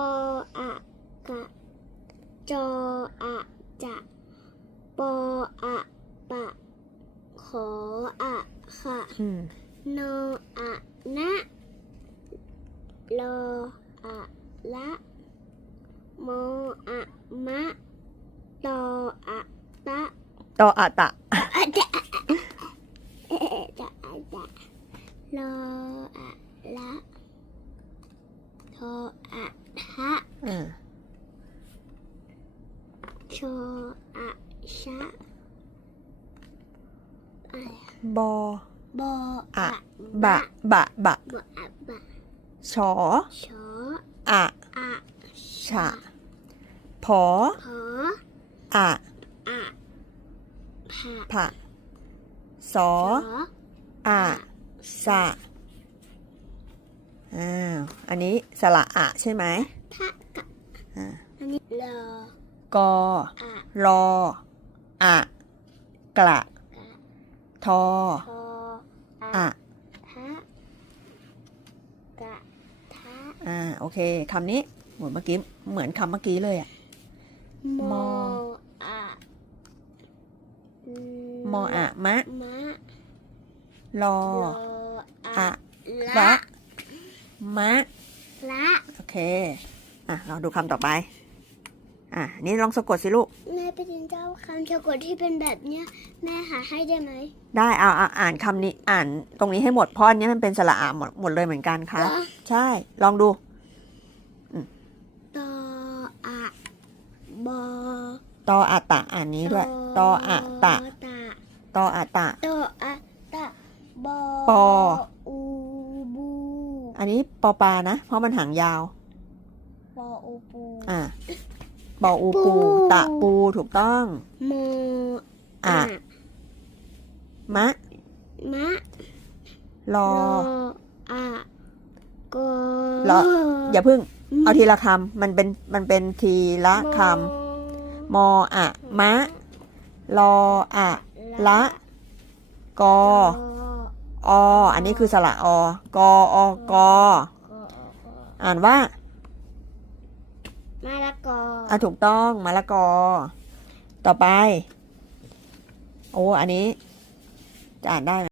ออะกะจออะจะปออะปะ ขออะขะอืมนออะนะลออะละมออะมะตออะตะตออะตะอะจะเอะจะอะจะลออะละทออะทะ อืม ชออะ ชะอะไรอะบอบออะอะบะ บะ บะบออะบะชอชออะอะฉะผอพออะอะผะผะสอสออะสะอ้าวอันนี้สระอะใช่ไหมทะกะอ่าอันนี้ลอกออะรอ อะกระกะทอพออะอะทะกะทะอ่าโอเคคำนี้เหมือนเมื่อกี้เหมือนคำเมื่อกี้เลยอะมมอออะอืมออะมะมะรอลออะละระมะละโอเค อะเราดูคำต่อไป อะนี่ลองสะกดสิลูก แม่ไปดินเจ้าคำสะกดที่เป็นแบบเนี้ย แม่หาให้ได้ไหมได้เอาเอาอ่านคำนี้อ่านตรงนี้ให้หมดเพราะอันนี้มันเป็นสระอะหมดหมดเลยเหมือนกันครับเหรอใช่ลองดู ตออะบอตออะตะอ่านนี้ด้วยตออะตะตะตออะตะ ตออะตะบอปอ อูบูอันนี้ปอปลานะ เพราะมันหางยาว ปออูปู อะ ปออูปูปู ตะปูถูกต้อง โมอะ มะ มะรออะกอรออย่าพึ่ง เอาทีละคำมันเป็นมันเป็นทีละคำมออะมะรออะละกออ อันนี้คือสระอ กออกออ่านว่า มะละกออะถูกต้องมะละกอ ต่อไป โอ้อันนี้ จะอ่านได้ไหม